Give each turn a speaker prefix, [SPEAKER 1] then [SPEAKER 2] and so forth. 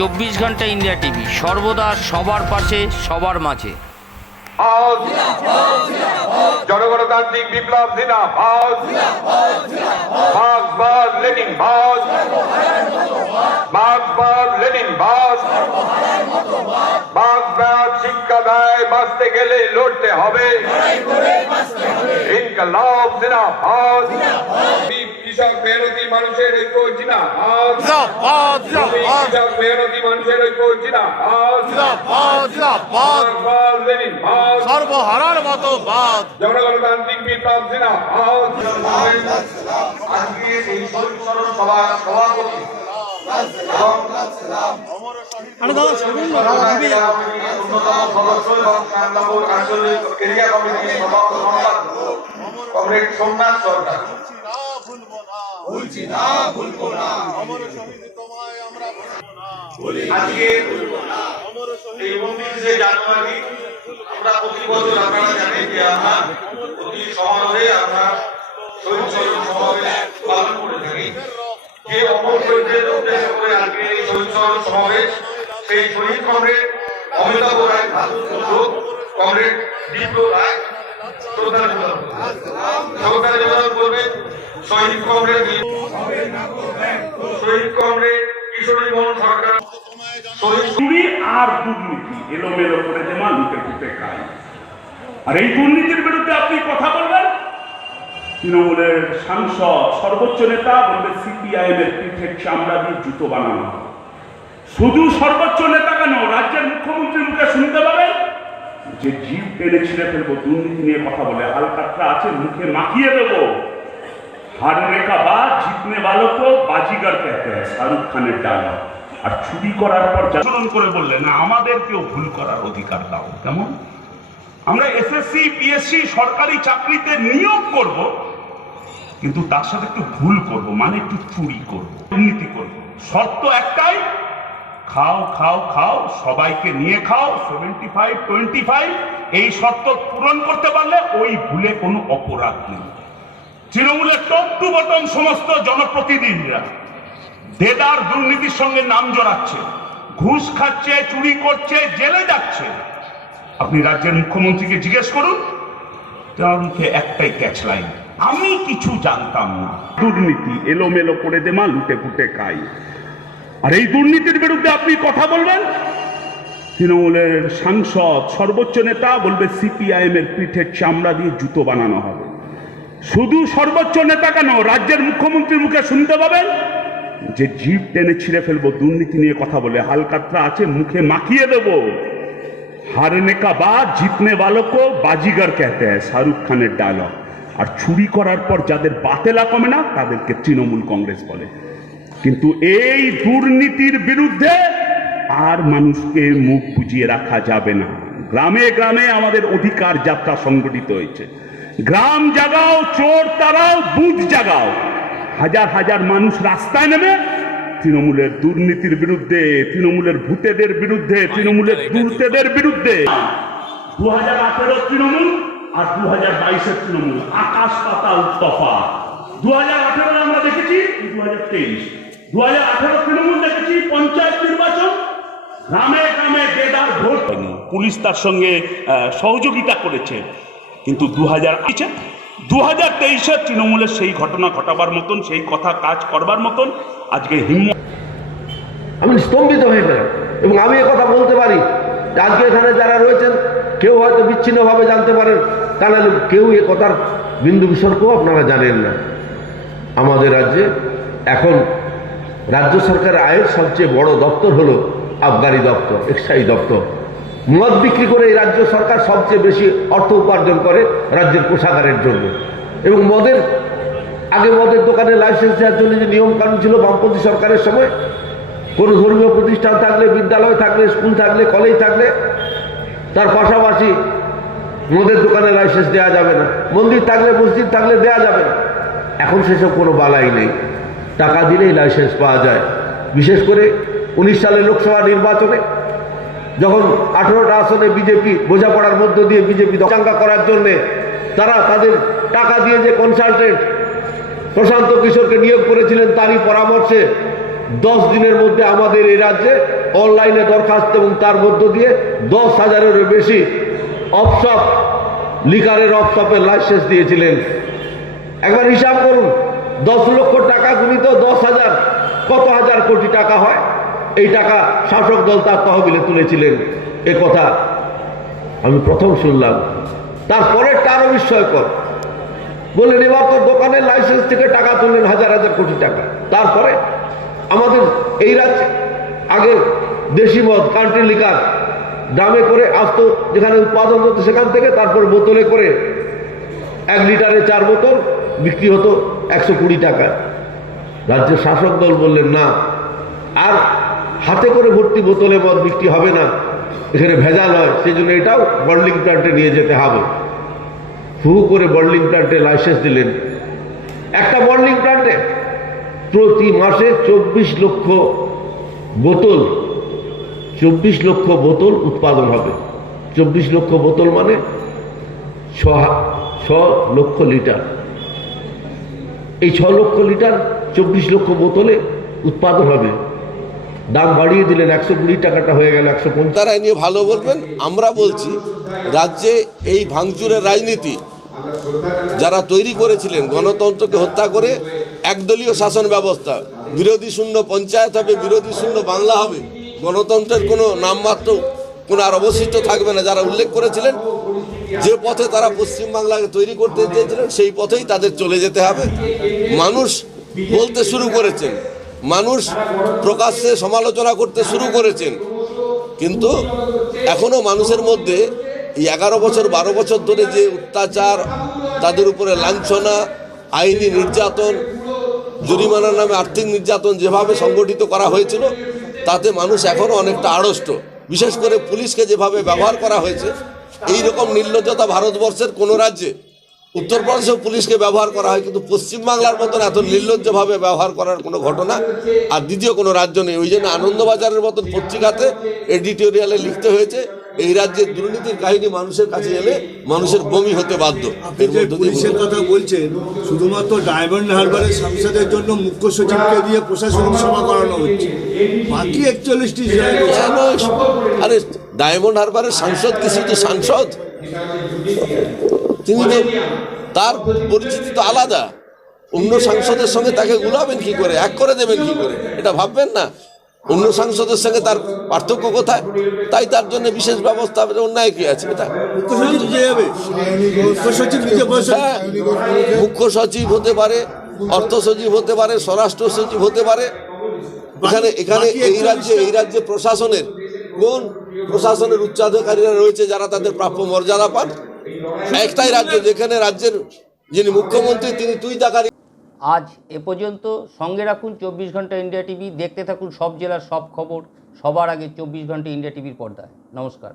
[SPEAKER 1] চব্বিশ ঘণ্টা India TV, সর্বদা সবার পাশে, সবার মাঝে।
[SPEAKER 2] জনগণতান্ত্রিক বিপ্লব জিনা ভারত মার্ক্সবাদ লেনিন ভারত। মার্ক্সবাদ লেনিন ভারত। মার্ক্সবাদ শিক্ষা দেয় বাঁচতে গেলে লড়তে হবে। ইনকলাব জিনা ভারত কৃষক মেহনতি মানুষের ঐক্য জিনা ভারত কৃষক মেহনতি মানুষের ঐক্য লেনিন ভারত
[SPEAKER 3] সর্বহারার মতো বাদ।
[SPEAKER 2] জনগণতান্ত্রিক বিপ্লব আজকে এই সভা সভাপতি এবং সরকারি আওয়ামী লীগের অন্যতম সদস্য এবং আঞ্চলিক এরিয়া কমিটির সভাপতি কমরেড সোমনাথ সরকার। আজকে এই উনত্রিশে জানুয়ারি আমরা প্রতি বছর আপনারা জানেন যে আমরা প্রতি সমারোহে আমরা শহীদ স্মরণ সমাবেশ পালন করে থাকি। যে অমর শহীদদের উদ্দেশ্য করে আজকে এই শহীদ স্মরণ সমাবেশ সেই শহীদ কমরেড অমিতাভ রায় ভাস্কর কমরেড দীপ্ত রায় শ্রদ্ধা শ্রদ্ধা শহীদ কমরেড শহীদ কমরেড কিশোরী মোহন সরকার
[SPEAKER 4] জুতো বানানো। শুধু সর্বোচ্চ নেতা কেন? রাজ্যের মুখ্যমন্ত্রী মুখে শুনতে পাবেন যে জীব টেনে ছিঁড়ে ফেলব, দুর্নীতি নিয়ে কথা বলে হালকাতরা আছে, মুখে মাখিয়ে দেবো। হারনে का बाद जीतने वालों को बाजीगर कहते हैं শাহরুখ খানের ডায়লগ আর চুরি করার পর জাগরণ করে বললেন না আমাদেরকেও ভুল করার অধিকার দাও কেমন আমরা এসএসসি পিএসসি সরকারি চাকরিতে নিয়োগ করব কিন্তু তার সাথে একটু ভুল করব মানে একটু চুরি করব দুর্নীতি করব শর্ত একটাই খাও খাও খাও সবাইকে নিয়ে খাও সেভেন্টি ফাইভ টোয়েন্টি ফাইভ এই শর্ত পূরণ করতে পারলে ওই ভুলে কোনো অপরাধ নেই তৃণমূলের টপ টু বটম সমস্ত জনপ্রতিনিধিরা, দেদার দুর্নীতির সঙ্গে নাম জড়াচ্ছে, ঘুষ খাচ্ছে, চুরি করছে, জেলে যাচ্ছে। আপনি রাজ্যের মুখ্যমন্ত্রীকে জিজ্ঞেস করুন, তার একটাই ক্যাচ লাইন আমি কিছু জানতাম না। দুর্নীতি এলোমেলো করে দেমা লুটে ফুটে খাই। আর এই দুর্নীতির বিরুদ্ধে আপনি কথা বলবেন? তৃণমূলের সাংসদ, সর্বোচ্চ নেতা বলবে সিপিআইএম এর পিঠের চামড়া দিয়ে জুতো বানানো হবে। শুধু সর্বোচ্চ নেতা কেন? রাজ্যের মুখ্যমন্ত্রীর মুখে শুনতে পাবেন? যে জিপ টেনে ছিঁড়ে ফেলব, দুর্নীতি নিয়ে কথা বলে হালকাতরা আছে, মুখে মাখিয়ে দেব। হারনে কা বা, জিতনে বালকও বাজিগার কেতে শাহরুখ খানের ডায়লগ আর চুরি করার পর যাদের বাতেলা কমে না, তাদেরকে তৃণমূল কংগ্রেস বলে। কিন্তু এই দুর্নীতির বিরুদ্ধে আর মানুষকে মুখ বুঝিয়ে রাখা যাবে না। গ্রামে গ্রামে আমাদের অধিকার যাত্রা সংগঠিত হয়েছে। গ্রাম জাগাও চোর তারাও বুথ জাগাও। হাজার হাজার মানুষ রাস্তায় নেমে তৃণমূলের দুর্নীতির বিরুদ্ধে তৃণমূলের ভূতেদের বিরুদ্ধে তৃণমূলের দুর্তেদের বিরুদ্ধে। দু হাজার আঠেরো তৃণমূল আর দু হাজার বাইশের তৃণমূল। আকাশ পাতাল তফা দু হাজার আঠেরো আমরা দেখেছি দু হাজার তেইশ। দু হাজার আঠেরো তৃণমূল দেখেছি পঞ্চায়েত নির্বাচন। গ্রামে গ্রামে বেদার ভোট। পুলিশ তার সঙ্গে সহযোগিতা করেছে। কিন্তু দু হাজার দু হাজার তেইশে তৃণমূলের সেই ঘটনা ঘটাবার মতন, সেই কথা কাজ করবার মতন আজকে হিম্মত
[SPEAKER 5] আমি স্তম্ভিত হয়ে গেলাম। এবং আমি কথা বলতে পারি আজকে এখানে যারা রয়েছেন, কেউ হয়তো বিচ্ছিন্নভাবে জানতে পারেন, তা নাহলে কেউ এ কথার বিন্দু বিসর্গও আপনারা জানেন না। আমাদের রাজ্যে এখন রাজ্য সরকারের আয়ের সবচেয়ে বড় দপ্তর হলো আবগারি দপ্তর এক্সাইজ দপ্তর। মদ বিক্রি করে এই রাজ্য সরকার সবচেয়ে বেশি অর্থ উপার্জন করে রাজ্যের কোষাগারের জন্য। এবং মদের, আগে মদের দোকানে লাইসেন্স দেওয়ার জন্য যে নিয়ম কানুন ছিল বামপন্থী সরকারের সময়, কোনো ধর্মীয় প্রতিষ্ঠান থাকলে, বিদ্যালয় থাকলে, স্কুল থাকলে, কলেজ থাকলে, তার পাশাপাশি মদের দোকানে লাইসেন্স দেওয়া যাবে না। মন্দির থাকলে, মসজিদ থাকলে দেওয়া যাবে না। এখন সেসব কোনো বালাই নেই। টাকা দিলেই লাইসেন্স পাওয়া যায়। বিশেষ করে উনিশ সালে লোকসভা নির্বাচনে যখন আঠেরোটা আসনে বিজেপি বোঝাপড়ার মধ্য দিয়ে বিজেপি দশাঙ্কা করার জন্যে তারা তাদের টাকা দিয়ে যে কনসালটেন্ট প্রশান্ত কিশোরকে নিয়োগ করেছিলেন তারই পরামর্শে দশ দিনের মধ্যে আমাদের এই রাজ্যে অনলাইনে দরখাস্ত এবং তার মধ্য দিয়ে দশ হাজারেরও বেশি অফশপ লিকারের অফশপের লাইসেন্স দিয়েছিলেন। একবার হিসাব করুন, দশ লক্ষ টাকা গুণিত দশ হাজার, কত হাজার কোটি টাকা হয়? এই টাকা শাসক দল তার তহবিলে তুলেছিলেন। এ কথা আমি প্রথম শুনলাম। তারপরে আরও বিস্ময়কর। বললেন, এবার তো দোকানের লাইসেন্স থেকে টাকা তুললেন হাজার হাজার কোটি টাকা। তারপরে আমাদের এই রাজ্যে আগে দেশি মদ কান্ট্রি লিকার দামে করে আসতো যেখানে উৎপাদন হতো সেখান থেকে তারপর বোতলে করে এক লিটারে চার বোতল বিক্রি হতো একশো কুড়ি টাকা রাজ্যের শাসক দল বললেন, না। আর হাতে করে ভর্তি বোতলে মদ বৃষ্টি হবে না। এখানে ভেজাল হয় সেই জন্য এটাও বন্ডলিং প্লান্টে নিয়ে যেতে হবে। হু করে বন্ডলিং প্লান্টে লাইসেন্স দিলেন। একটা বন্ডলিং প্লান্টে প্রতি মাসে চব্বিশ লক্ষ বোতল, চব্বিশ লক্ষ বোতল উৎপাদন হবে। চব্বিশ লক্ষ বোতল মানে ছ লক্ষ লিটার। এই ছ লক্ষ লিটার চব্বিশ লক্ষ বোতলে উৎপাদন হবে। দাম বাড়িয়ে দিলেন, একশো কুড়ি টাকাটা হয়ে গেল, একশো পঞ্চাশ।
[SPEAKER 6] তারা নিয়ে ভালো বলবেন, আমরা বলছি, রাজ্যে এই ভাঙচুরের রাজনীতি যারা তৈরি করেছিলেন, গণতন্ত্রকে হত্যা করে একদলীয় শাসন ব্যবস্থা, বিরোধী শূন্য পঞ্চায়েত হবে, বিরোধী শূন্য বাংলা হবে, গণতন্ত্রের কোনো নামমাত্র, কোনো আর অবশিষ্ট থাকবে না। যারা উল্লেখ করেছিলেন, যে পথে তারা পশ্চিমবাংলাকে তৈরি করতে চেয়েছিলেন, সেই পথেই তাদের চলে যেতে হবে। মানুষ বলতে শুরু করেছেন মানুষ প্রকাশ্যে সমালোচনা করতে শুরু করেছেন। কিন্তু এখনও মানুষের মধ্যে এই এগারো বছর, বারো বছর ধরে যে অত্যাচার, তাদের উপরে লাঞ্ছনা, আইনি নির্যাতন, জরিমানার নামে আর্থিক নির্যাতন যেভাবে সংগঠিত করা হয়েছিল, তাতে মানুষ এখনও অনেকটা আড়ষ্ট। বিশেষ করে পুলিশকে যেভাবে ব্যবহার করা হয়েছে এই রকম নির্লজ্জতা ভারতবর্ষের কোনো রাজ্যে উত্তরপ্রদেশেও পুলিশকে ব্যবহার করা হয় কিন্তু পশ্চিমবাংলার মতন এত নির্লজ্জভাবে ব্যবহার করার কোনো ঘটনা আর দ্বিতীয় কোনো রাজ্য নেই। ওই জন্য আনন্দবাজারের মতন পত্রিকাতে এডিটোরিয়ালে লিখতে হয়েছে এই রাজ্যের দুর্নীতির কাহিনী মানুষের কাছে এলে মানুষের বমি হতে বাধ্য।
[SPEAKER 7] পুলিশের কথা বলছেন শুধুমাত্র ডায়মন্ড হারবারের সংসদের জন্য মুখ্য সচিবকে দিয়ে প্রশাসনিক সভা করানো হচ্ছে। বাকি একচল্লিশটি
[SPEAKER 6] আরে ডায়মন্ড হারবারের সাংসদ কি? শুধু সাংসদ। তিনি তো তার পরিচিতি তো আলাদা। অন্য সাংসদের সঙ্গে তাকে গুলাবেন কি করে? এক করে দেবেন কি করে? এটা ভাববেন না। অন্য সাংসদের সঙ্গে তার পার্থক্য কোথায়? তাই তার জন্য বিশেষ ব্যবস্থা অন্যায় কি আছে? এটা
[SPEAKER 7] মুখ্য সচিব
[SPEAKER 6] হ্যাঁ মুখ্য সচিব হতে পারে অর্থ সচিব হতে পারে স্বরাষ্ট্র সচিব হতে পারে। এখানে এখানে এই রাজ্যে এই রাজ্যে প্রশাসনের কোন প্রশাসনের উচ্চাধিকারীরা রয়েছে যারা তাদের প্রাপ্য মর্যাদা পান? একটাই রাজ্য যেখানে রাজ্যের যিনি মুখ্যমন্ত্রী, তিনি তুই তাকারি
[SPEAKER 1] আজ এ পর্যন্ত সঙ্গে রাখুন চব্বিশ ঘণ্টা ইন্ডিয়া টিভি। দেখতে থাকুন সব জেলার সব খবর। সবার আগে চব্বিশ ঘণ্টা ইন্ডিয়া টিভির পর্দায়। নমস্কার।